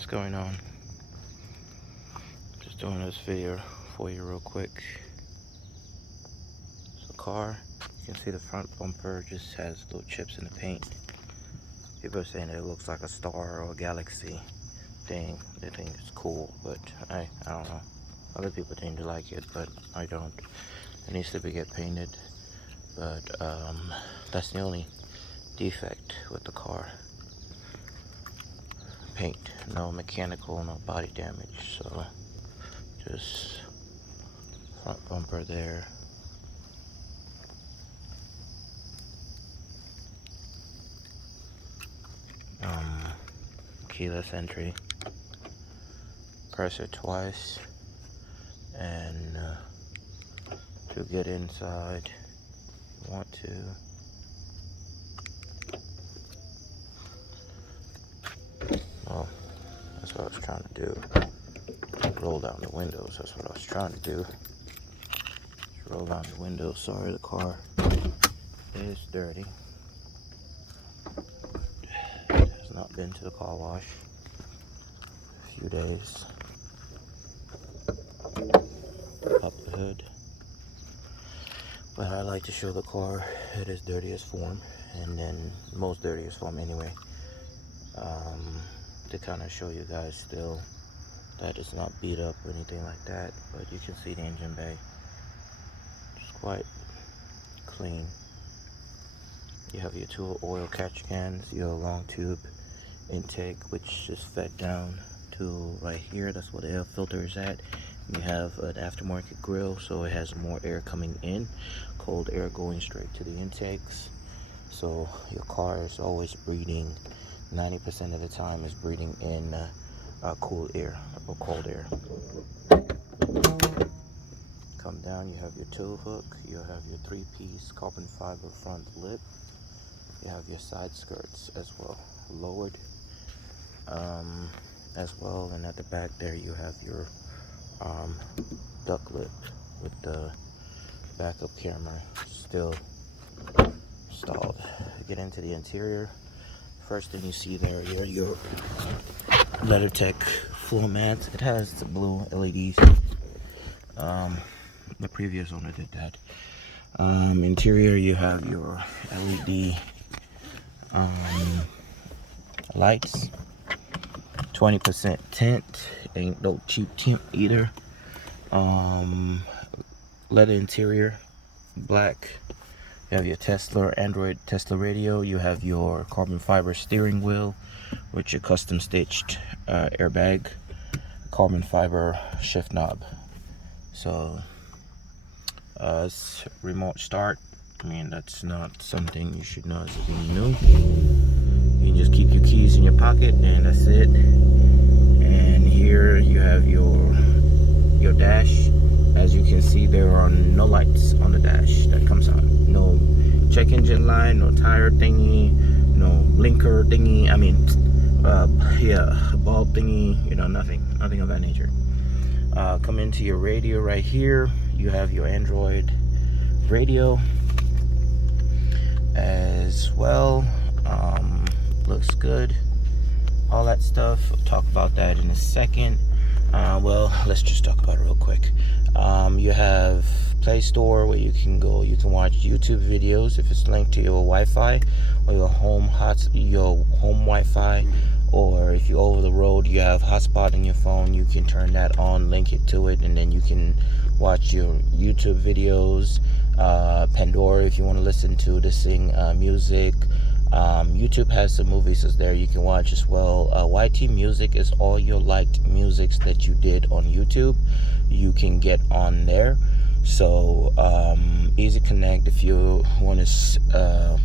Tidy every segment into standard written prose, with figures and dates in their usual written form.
What's going on? Just doing this video for you real quick. It's a car. You can see the front bumper just has little chips in the paint. People are saying that it looks like a star or a galaxy thing. They think it's cool, but I don't know. Other people seem to like it, but I don't. It needs to get painted, but that's the only defect with the car. Paint, no mechanical, no body damage. So just front bumper there. Keyless entry. Press it twice, and to get inside, you want to that's what I was trying to do. Roll down the windows. That's what I was trying to do. Just roll down the windows. Sorry, the car is dirty. It has not been to the car wash a few days. Pop the hood. But I like to show the car at its dirtiest form, and then most dirtiest form anyway. To kind of show you guys still that it's not beat up or anything like that, but you can see the engine bay. It's quite clean. You have your two oil catch cans, your long tube intake, which is fed down to right here. That's where the air filter is at. You have an aftermarket grill, so it has more air coming in, cold air going straight to the intakes. So your car is always breathing, 90% of the time is breathing in cool air or cold air. Come down, you have your tow hook, you have your 3-piece carbon fiber front lip, you have your side skirts as well, lowered as well, and at the back there you have your duck lip with the backup camera still installed. Get into the interior. First thing you see there are your LeatherTech floor mats. It has the blue LEDs. The previous owner did that. Interior, you have your LED lights. 20% tint. Ain't no cheap tint either. Leather interior, black. You have your Android Tesla radio. You have your carbon fiber steering wheel with your custom stitched airbag, carbon fiber shift knob. So it's remote start. I mean, that's not something you should know as being new. You can just keep your keys in your pocket, and that's it. And here you have your dash. As you can see, there are no lights on the dash that comes on. No check engine light, no tire thingy, no blinker thingy. I mean, bulb thingy. You know, nothing of that nature. Come into your radio right here. You have your Android radio as well. Looks good. All that stuff. We'll talk about that in a second. Well, let's just talk about it real quick. You have Play Store where you can go. You can watch YouTube videos if it's linked to your Wi-Fi or your home Wi-Fi, or if you're over the road, you have hotspot in your phone. You can turn that on, link it to it, and then you can watch your YouTube videos. Pandora if you want to listen to music. YouTube has some movies there you can watch as well. YT Music is all your liked musics that you did on YouTube. You can get on there. So easy connect if you want to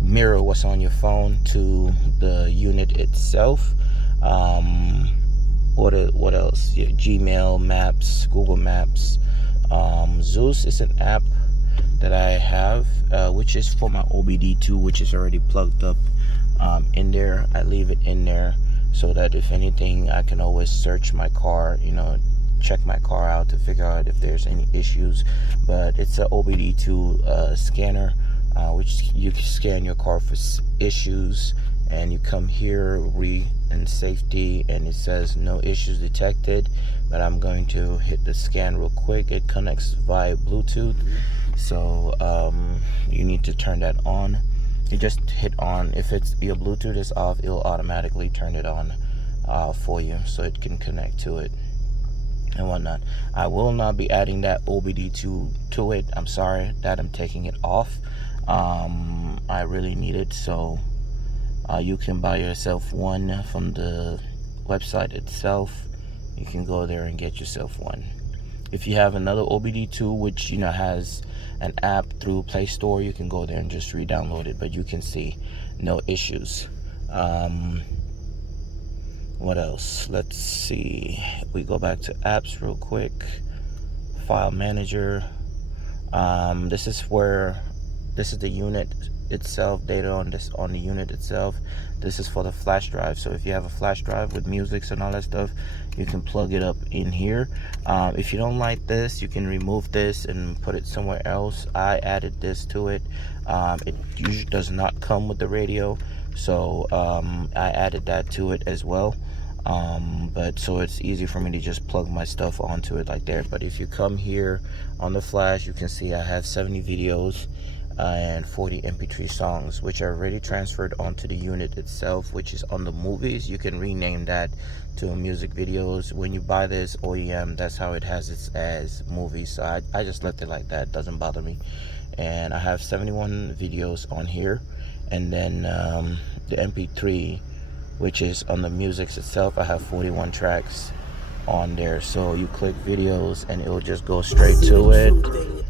mirror what's on your phone to the unit itself. What else? Yeah, Gmail, Maps, Google Maps. Zeus is an app that I have, which is for my OBD2, which is already plugged up in there. I leave it in there so that if anything, I can always search my car, check my car out to figure out if there's any issues. But it's an OBD2 scanner, which you can scan your car for issues, and you come here, and safety, and it says no issues detected, but I'm going to hit the scan real quick. It connects via Bluetooth, so you need to turn that on. You just hit on. If your Bluetooth is off, it'll automatically turn it on for you, so it can connect to it and whatnot. I will not be adding that OBD2 to it. I'm sorry that I'm taking it off. I really need it, so you can buy yourself one from the website itself. You can go there and get yourself one. If you have another OBD2, which has an app through Play Store, you can go there and just re-download it, but you can see no issues. What else? Let's see. We go back to apps real quick. File manager. This is the unit itself, data on the unit itself. This is for the flash drive. So if you have a flash drive with music and all that stuff, you can plug it up in here. If you don't like this, you can remove this and put it somewhere else. I added this to it. It usually does not come with the radio, so I added that to it as well. But so it's easy for me to just plug my stuff onto it like there. But if you come here on the flash, you can see I have 70 videos and 40 MP3 songs, which are already transferred onto the unit itself, which is on the movies. You can rename that to music videos. When you buy this OEM, that's how it has it as movies. So I just left it like that. Doesn't bother me. And I have 71 videos on here, and then the MP3, which is on the music itself, I have 41 tracks on there. So you click videos and it will just go straight to it.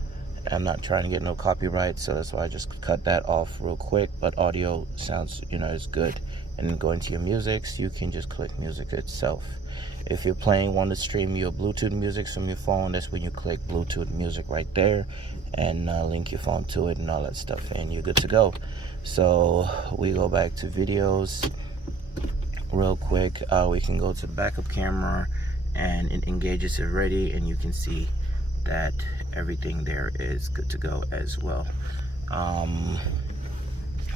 I'm not trying to get no copyright, so that's why I just cut that off real quick. But audio sounds is good. And then go into your musics, you can just click music itself. If you're want to stream your Bluetooth music from your phone, that's when you click Bluetooth music right there, and link your phone to it and all that stuff, and you're good to go. So we go back to videos real quick. We can go to backup camera, and it engages it ready, and you can see that everything there is good to go as well.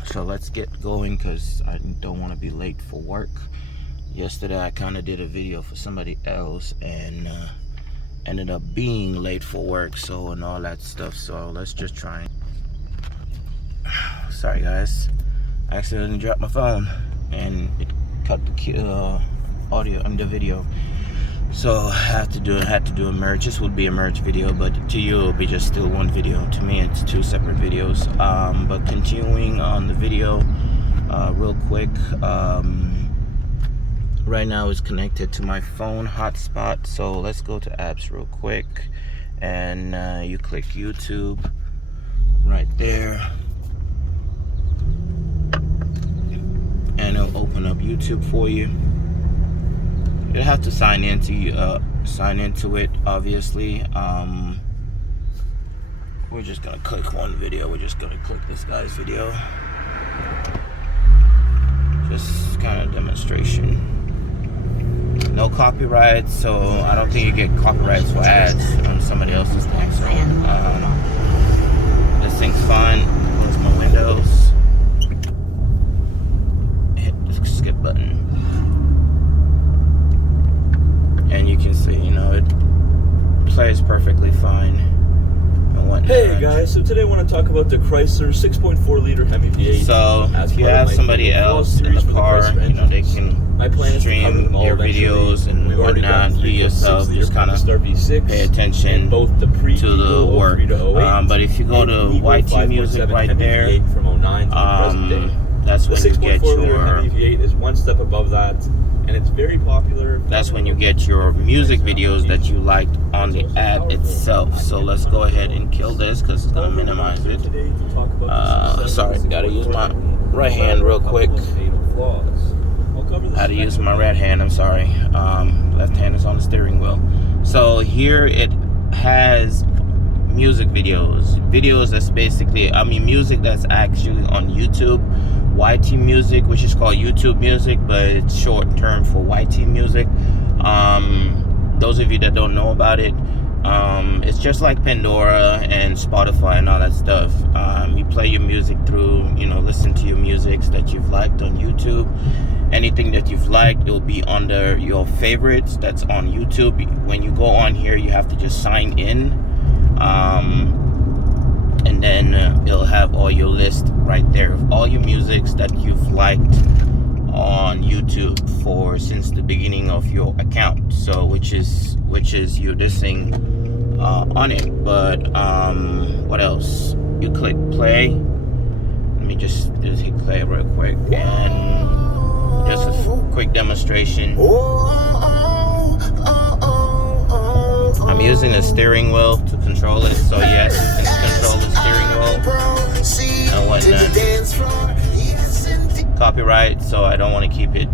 So let's get going, because I don't want to be late for work. Yesterday I kind of did a video for somebody else and ended up being late for work, so and all that stuff. So let's just try. Sorry guys, I accidentally dropped my phone and it cut the audio and the video. So I had to do a merge. This would be a merge video, but to you it'll be just still one video. To me it's two separate videos. But continuing on the video real quick, right now it's connected to my phone hotspot. So let's go to apps real quick, and you click YouTube right there, and it'll open up YouTube for you. You'll have to sign into it, obviously. We're just gonna click one video. We're just gonna click this guy's video. Just kind of demonstration. No copyright, so I don't think you get copyrights for ads on somebody else's thing. So this thing's fine. Close my windows. Hit the skip button. And you can see, it plays perfectly fine and whatnot. Hey guys, so today I want to talk about the Chrysler 6.4 liter Hemi V8. So if you have somebody else in the car, they can stream your videos and whatnot. You yourself just kind of pay attention to the work. But if you go to YT Music right there, that's when you get your Hemi V8 is one step above that. And it's very popular. That's when you get your music videos that you liked on the app itself. So let's go ahead and kill this, because it's going to minimize it. Sorry, gotta use my right hand real quick. How to use my right hand, I'm sorry. Left hand is on the steering wheel. So here it has music videos that's basically, music that's actually on YouTube. YT Music, which is called YouTube Music, but it's short term for YT Music. Those of you that don't know about it, It's just like Pandora and Spotify and all that stuff. You play your music through, listen to your musics that you've liked on YouTube. Anything that you've liked, it will be under your favorites that's on YouTube. When you go on here, you have to just sign in, and then it'll have all your list right there of all your musics that you've liked on YouTube for since the beginning of your account. So which is you listening on it. But what else? You click play. Let me just hit play real quick, and just a quick demonstration. I'm using the steering wheel to control it, so yes, you can control the steering wheel and whatnot. Copyright, so I don't want to keep it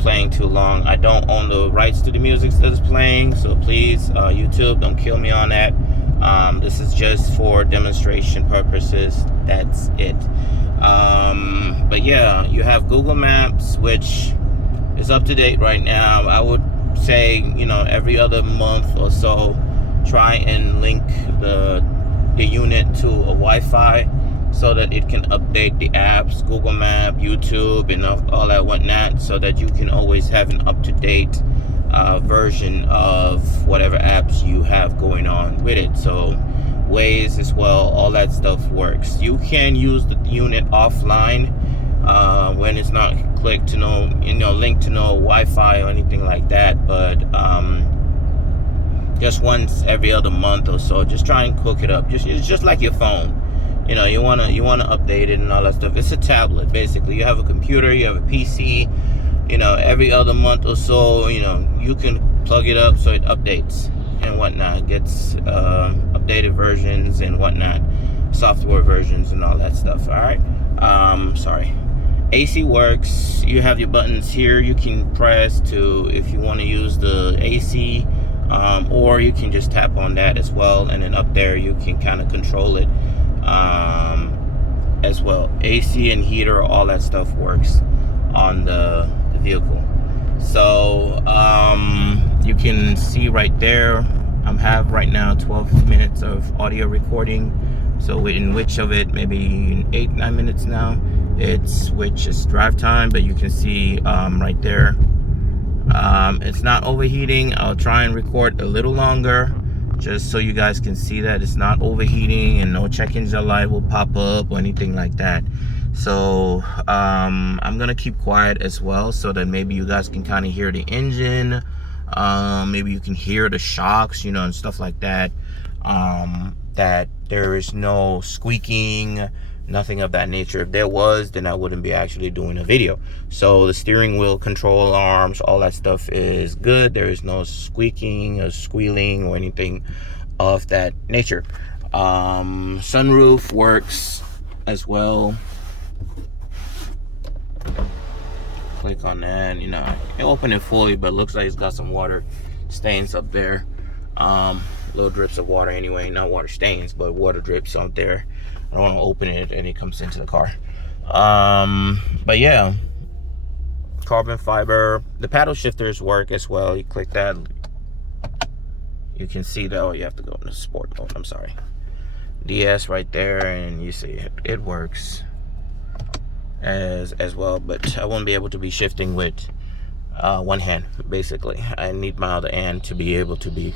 playing too long. I don't own the rights to the music that is playing, so please, YouTube, don't kill me on that. This is just for demonstration purposes. That's it. But yeah, you have Google Maps, which is up to date right now. I would say, every other month or so, try and link the unit to a Wi-Fi so that it can update the apps, Google Map, YouTube, and all that whatnot, so that you can always have an up-to-date version of whatever apps you have going on with it. So Waze as well, all that stuff works. You can use the unit offline when it's not linked to no Wi-Fi or anything like that, but just once every other month or so, just try and cook it up. It's just like your phone. You wanna update it and all that stuff. It's a tablet basically. You have a computer, you have a PC. Every other month or so, you can plug it up so it updates and whatnot. Gets updated versions and whatnot, software versions and all that stuff. All right. Sorry. AC works. You have your buttons here. You can press to if you want to use the AC, or you can just tap on that as well, and then up there you can kind of control it as well. AC and heater, all that stuff works on the vehicle. So you can see right there, I have right now 12 minutes of audio recording. So in which of it, maybe 8-9 minutes now, which is drive time, but you can see right there, it's not overheating. I'll try and record a little longer just so you guys can see that it's not overheating and no check engine light will pop up or anything like that. So I'm gonna keep quiet as well, so that maybe you guys can kind of hear the engine, maybe you can hear the shocks, and stuff like that. That there is no squeaking, nothing of that nature. If there was, then I wouldn't be actually doing a video. So the steering wheel control arms, all that stuff is good. There is no squeaking or squealing or anything of that nature. Sunroof works as well. Click on that. I open it fully, but it looks like it's got some water stains up there. Little drips of water anyway, not water stains, but water drips up there. I don't want to open it and it comes into the car. But yeah, carbon fiber. The paddle shifters work as well. You click that, you can see that. Oh, you have to go into sport mode. I'm sorry. DS right there, and you see it works as well. But I won't be able to be shifting with one hand. Basically, I need my other hand to be able to be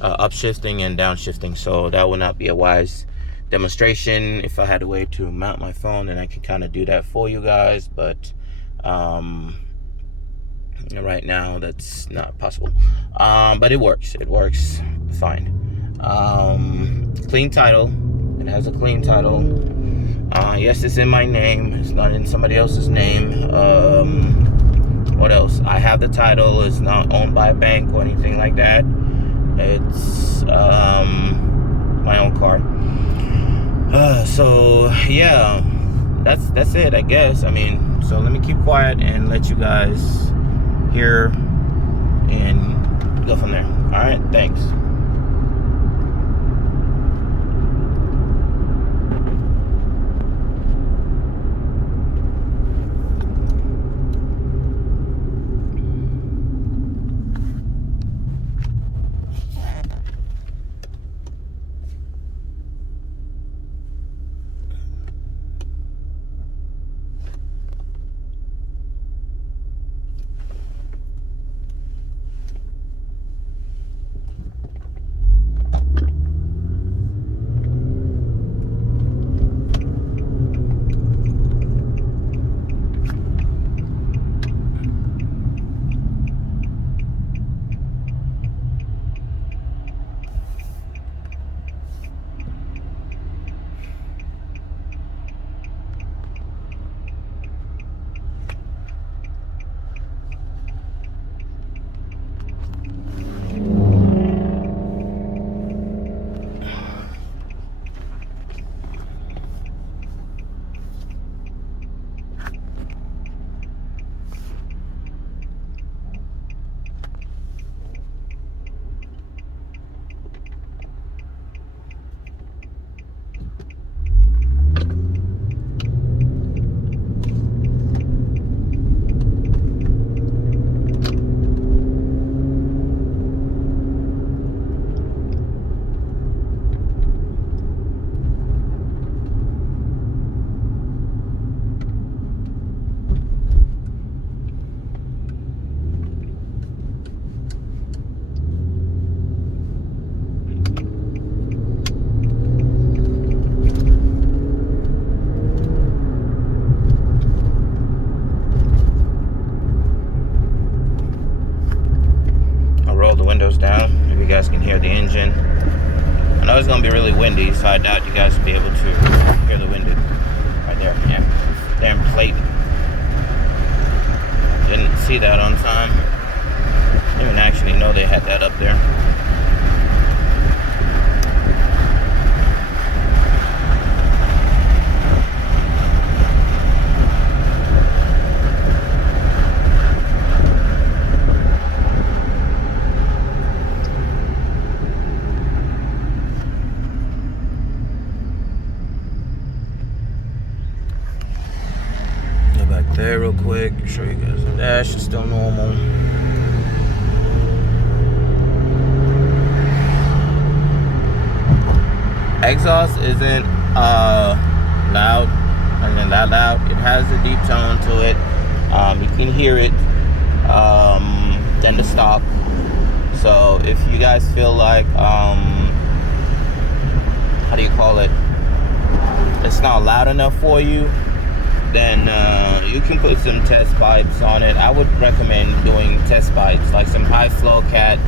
upshifting and downshifting. So that would not be a wise demonstration. If I had a way to mount my phone, then I can kind of do that for you guys, but right now that's not possible. But it works fine. Clean title. It has a clean title. Yes, it's in my name, it's not in somebody else's name. What else? I have the title. It's not owned by a bank or anything like that. It's my own car. So yeah, that's it, I guess. So let me keep quiet and let you guys hear and go from there. All right, thanks. engine. I know it's gonna be really windy, so I doubt you guys will be able to hear the wind right there. Yeah, damn plate. Didn't see that on time. Didn't even actually know they had that up there. Back there real quick, show you guys the dash is still normal. Exhaust isn't loud, and then that loud. It has a deep tone to it. You can hear it. Then the stop. So if you guys feel like how do you call it? It's not loud enough for you, then you can put some test pipes on it. I would recommend doing test pipes, like some high flow cat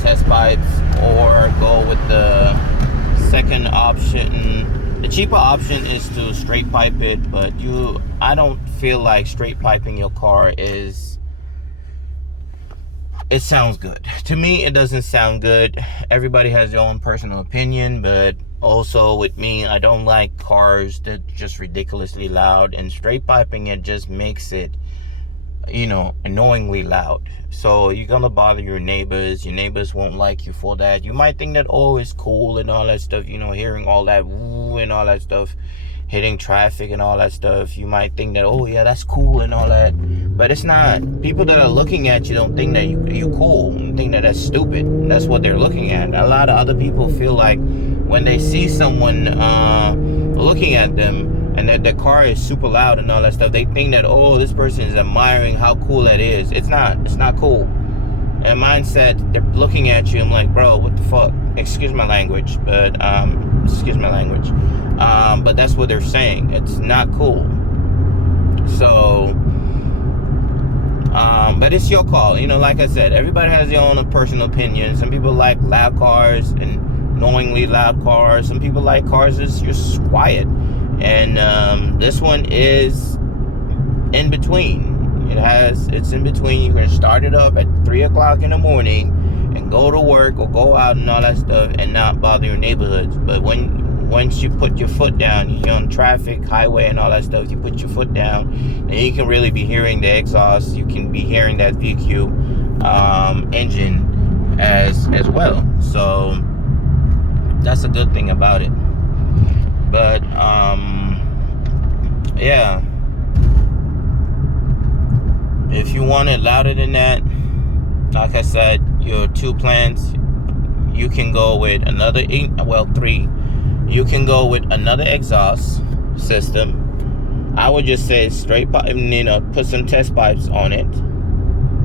test pipes, or go with the second option. The cheaper option is to straight pipe it, but I don't feel like straight piping your car it sounds good. To me, it doesn't sound good. Everybody has their own personal opinion, but also with me, I don't like cars that are just ridiculously loud, and straight piping it just makes it, annoyingly loud. So you're gonna bother your neighbors. Your neighbors won't like you for that. You might think that, oh, it's cool and all that stuff, hearing all that woo and all that stuff, hitting traffic and all that stuff. You might think that, oh yeah, that's cool and all that, but it's not. People that are looking at you don't think that you cool, think that that's stupid. That's what they're looking at. A lot of other people feel like when they see someone looking at them and that the car is super loud and all that stuff, they think that, oh, this person is admiring how cool that is. It's not cool. And mindset, they're looking at you. I'm like, bro, what the fuck? Excuse my language, but but that's what they're saying. It's not cool. So but it's your call. Like I said, everybody has their own personal opinion. Some people like loud cars and knowingly loud cars. Some people like cars that's just quiet. And this one is in between. It's in between. You can start it up at 3 o'clock in the morning and go to work or go out and all that stuff and not bother your neighborhoods. But once you put your foot down, you're on traffic, highway and all that stuff, you put your foot down, and you can really be hearing the exhaust. You can be hearing that VQ engine as well. So that's a good thing about it. But yeah, if you want it louder than that, like I said, your two plans, you can go with another 3. You can go with another exhaust system. I would just say straight pipe, put some test pipes on it.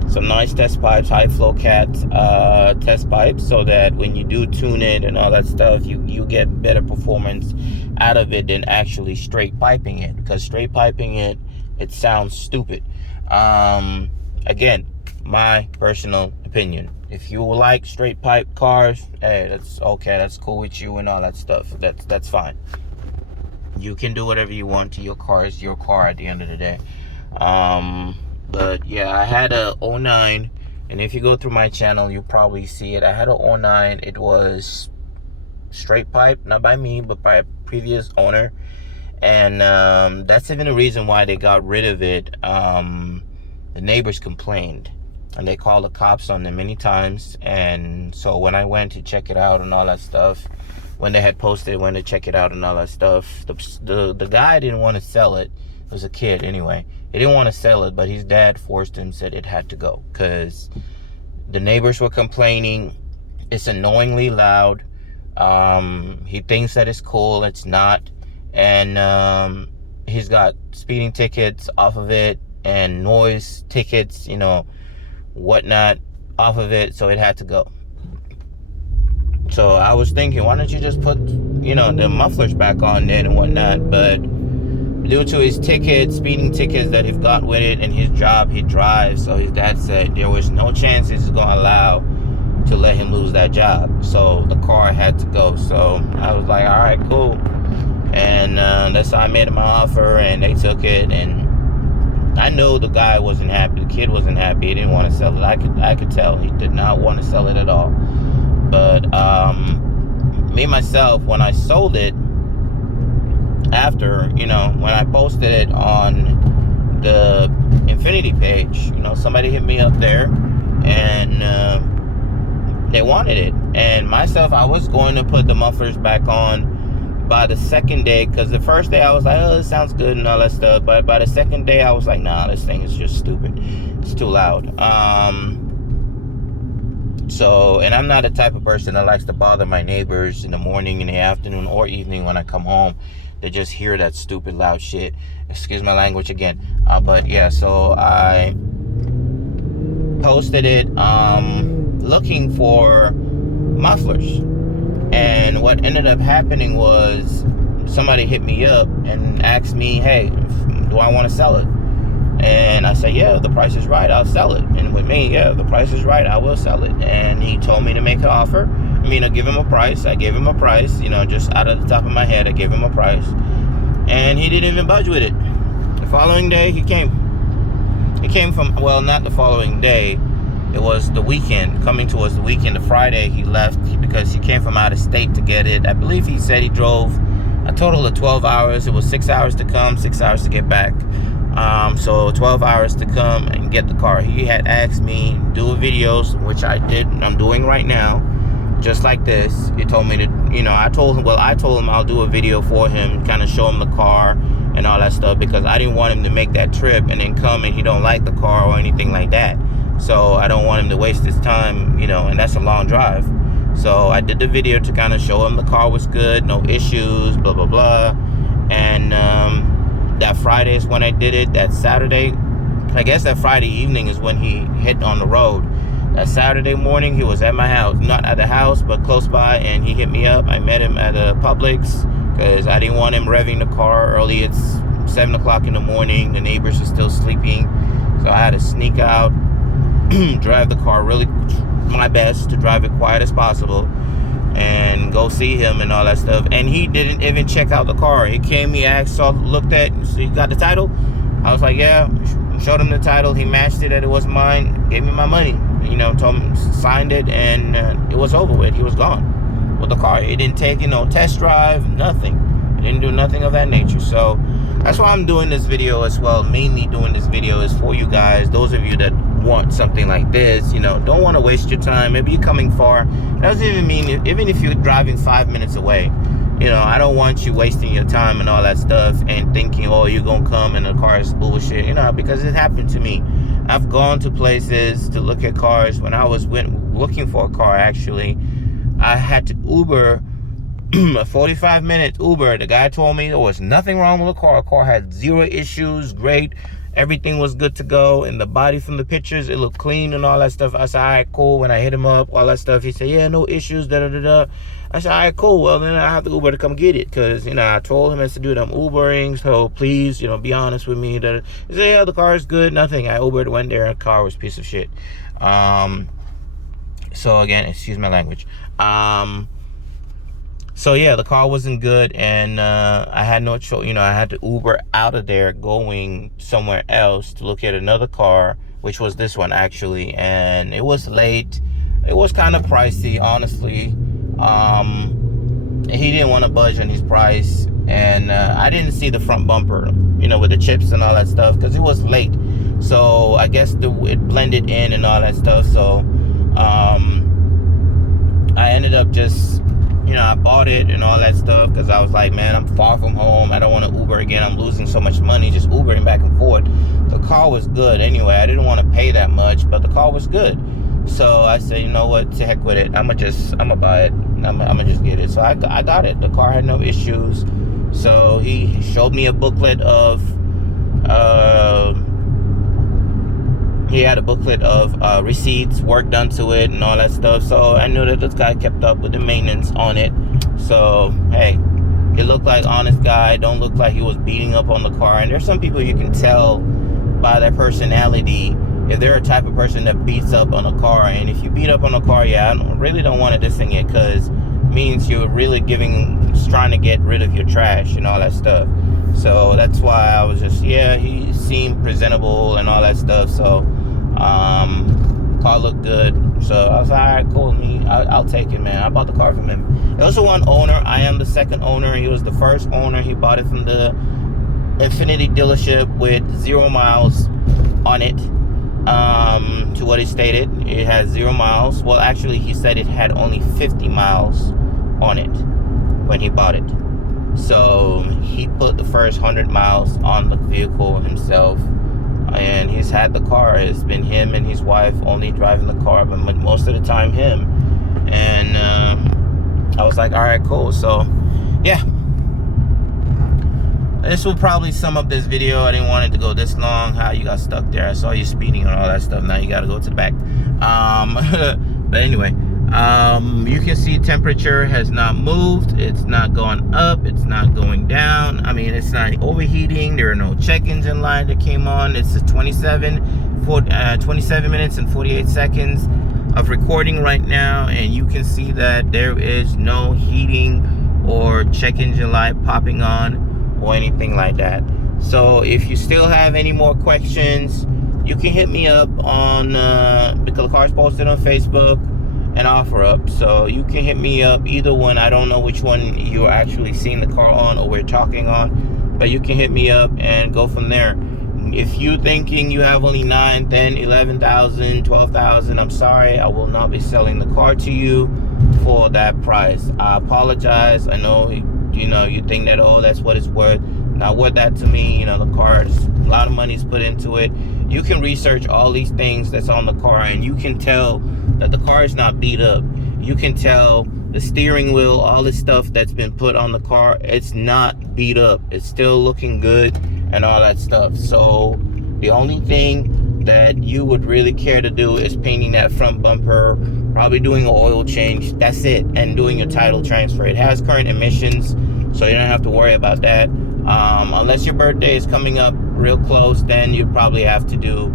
Some nice test pipes, high flow cat test pipes, so that when you do tune it and all that stuff, you get better performance out of it than actually straight piping it. Because straight piping it sounds stupid. Again, my personal opinion. If you like straight pipe cars, hey, that's okay. That's cool with you and all that stuff. That's fine. You can do whatever you want to your car. It's your car at the end of the day. But yeah, I had a 09, and if you go through my channel, you'll probably see it. I had a 09. It was straight pipe, not by me, but by a previous owner. And that's even the reason why they got rid of it. The neighbors complained, and they called the cops on them many times. And so when I went to check it out and all that stuff, when they had posted, went to check it out and all that stuff, the guy didn't want to sell it. It was a kid anyway. He didn't want to sell it, but his dad forced him, said it had to go, because the neighbors were complaining. It's annoyingly loud. He thinks that it's cool. It's not. And he's got speeding tickets off of it, and noise tickets, whatnot off of it. So it had to go. So I was thinking, why don't you just put, the mufflers back on then and whatnot? But due to his speeding tickets that he's got with it, and his job, he drives. So his dad said there was no chance he's going to allow to let him lose that job. So the car had to go. So I was like, all right, cool. And that's how I made him an offer, and they took it. And I know the guy wasn't happy. The kid wasn't happy. He didn't want to sell it. I could tell he did not want to sell it at all. But me myself, when I sold it, after, when I posted it on the Infiniti page, somebody hit me up there, and they wanted it. And myself, I was going to put the mufflers back on by the second day, because the first day I was like, oh, it sounds good and all that stuff. But by the second day, I was like, nah, this thing is just stupid. It's too loud. So, and I'm not the type of person that likes to bother my neighbors in the morning, in the afternoon, or evening when I come home. They just hear that stupid loud shit. Excuse my language again. But yeah, so I posted it looking for mufflers. And what ended up happening was somebody hit me up and asked me, hey, do I want to sell it? And I said, yeah, if the price is right, I'll sell it. And with me, yeah, if the price is right, I will sell it. And he told me to make an offer. I give him a price. I gave him a price, just out of the top of my head, I gave him a price. And he didn't even budge with it. The following day, he came. He came from, well, not the following day. It was the weekend, coming towards the weekend. The Friday, he left because he came from out of state to get it. I believe he said he drove a total of 12 hours. It was 6 hours to come, 6 hours to get back. So 12 hours to come and get the car. He had asked me to do videos, which I did. I'm doing right now, just like this. He told me to, I told him I'll do a video for him, kind of show him the car and all that stuff, because I didn't want him to make that trip and then come and he don't like the car or anything like that. So I don't want him to waste his time, and that's a long drive. So I did the video to kind of show him the car was good, no issues, blah, blah, blah. And that Friday is when I did it. That Saturday, I guess that Friday evening is when he hit on the road. That Saturday morning, he was at my house. Not at the house, but close by, and he hit me up. I met him at a Publix because I didn't want him revving the car early. It's 7 o'clock in the morning. The neighbors are still sleeping. So I had to sneak out, drive the car really my best to drive it quiet as possible, and go see him and all that stuff. And he didn't even check out the car. He came, he asked, looked at, so you got the title? I was like, yeah. Showed him the title. He matched it that it was mine, gave me my money, told him, signed it, and it was over with. He was gone with the car. He didn't take test drive, nothing. He didn't do nothing of that nature. So that's why I'm doing this video as well. Mainly doing this video is for you guys, those of you that want something like this, don't want to waste your time. Maybe you're coming far. That doesn't even mean, even if you're driving 5 minutes away, I don't want you wasting your time and all that stuff and thinking, oh, you're gonna come and the car is bullshit, because it happened to me. I've gone to places to look at cars. When I was looking for a car, actually, I had to Uber a 45-minute Uber. The guy told me there was nothing wrong with the car. The car had zero issues, great. Everything was good to go. And the body from the pictures, it looked clean and all that stuff. I said, all right, cool. When I hit him up, all that stuff, he said, yeah, no issues, da-da-da-da. I said, all right, cool. Well, then I have to Uber to come get it. Because, I told him, I said, dude, I'm Ubering. So please, be honest with me. He said, yeah, the car is good. Nothing. I Ubered, went there. The car was a piece of shit. So again, excuse my language. So yeah, the car wasn't good, and I had no choice. I had to Uber out of there, going somewhere else to look at another car, which was this one actually. And it was late. It was kind of pricey, honestly. He didn't want to budge on his price, and I didn't see the front bumper, with the chips and all that stuff, because it was late. So I guess it blended in and all that stuff. So I ended up just, I bought it and all that stuff because I was like, man, I'm far from home. I don't want to Uber again. I'm losing so much money just Ubering back and forth. The car was good anyway. I didn't want to pay that much, but the car was good. So I said, you know what, to heck with it. I'm gonna buy it. I'm gonna just get it. So I got it. The car had no issues. So he showed me a booklet of, he had a booklet of receipts, work done to it, and all that stuff. So I knew that this guy kept up with the maintenance on it. So, hey, he looked like an honest guy. Don't look like he was beating up on the car. And there's some people you can tell by their personality if they're a type of person that beats up on a car, and if you beat up on a car, yeah, really don't want to this thing it, because means you're really trying to get rid of your trash and all that stuff. So that's why I was just, yeah, he seemed presentable and all that stuff. So car looked good. So I was like, all right, cool. I'll take it, man. I bought the car from him. It was the one owner. I am the second owner. He was the first owner. He bought it from the Infiniti dealership with 0 miles on it. To what he stated, it has 0 miles. Well, actually, he said it had only 50 miles on it when he bought it. So he put the first 100 miles on the vehicle himself, and he's had the car. It's been him and his wife only driving the car, but most of the time him. And I was like, all right, cool. So yeah, this will probably sum up this video. I didn't want it to go this long. How you got stuck there. I saw you speeding and all that stuff. Now you got to go to the back. But anyway, you can see temperature has not moved. It's not going up. It's not going down. I mean, it's not overheating. There are no check engine light that came on. It's a 27 minutes and 48 seconds of recording right now, and you can see that there is no heating or check engine light popping on or anything like that. So if you still have any more questions, you can hit me up on because the car's posted on Facebook and OfferUp, so you can hit me up either one. I don't know which one you're actually seeing the car on or we're talking on, but you can hit me up and go from there. If you're thinking you have only 9, 10, 11,000, 12,000, I'm sorry, I will not be selling the car to you for that price. I apologize. I know you think that, oh, that's what it's worth. Not worth that to me. The car, a lot of money's put into it. You can research all these things that's on the car, and you can tell that the car is not beat up. You can tell the steering wheel, all this stuff that's been put on the car, it's not beat up. It's still looking good and all that stuff. So the only thing that you would really care to do is painting that front bumper, probably doing an oil change. That's it. And doing your title transfer. It has current emissions, so you don't have to worry about that. Unless your birthday is coming up real close, then you probably have to do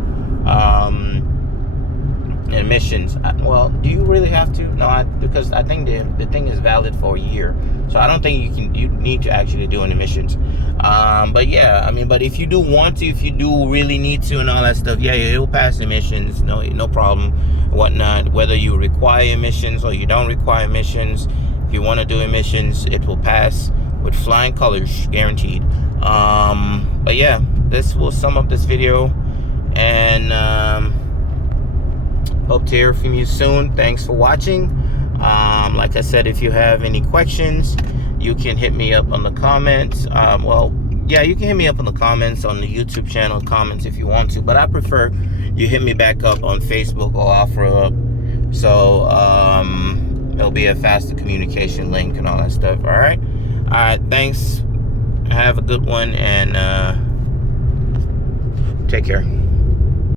emissions. Well, do you really have to? No, because I think the thing is valid for a year, so I don't think you need to actually do an emissions. But yeah, I mean, but if you do want to, if you do really need to and all that stuff, yeah, it will pass emissions, no problem, whatnot. Whether you require emissions or you don't require emissions, if you want to do emissions, it will pass with flying colors, guaranteed. But yeah, this will sum up this video, and hope to hear from you soon. Thanks for watching. Like I said, if you have any questions, you can hit me up on the comments. You can hit me up in the comments on the YouTube channel comments if you want to, but I prefer you hit me back up on Facebook or OfferUp, so it'll be a faster communication link and all that stuff. All right, thanks, have a good one, and take care.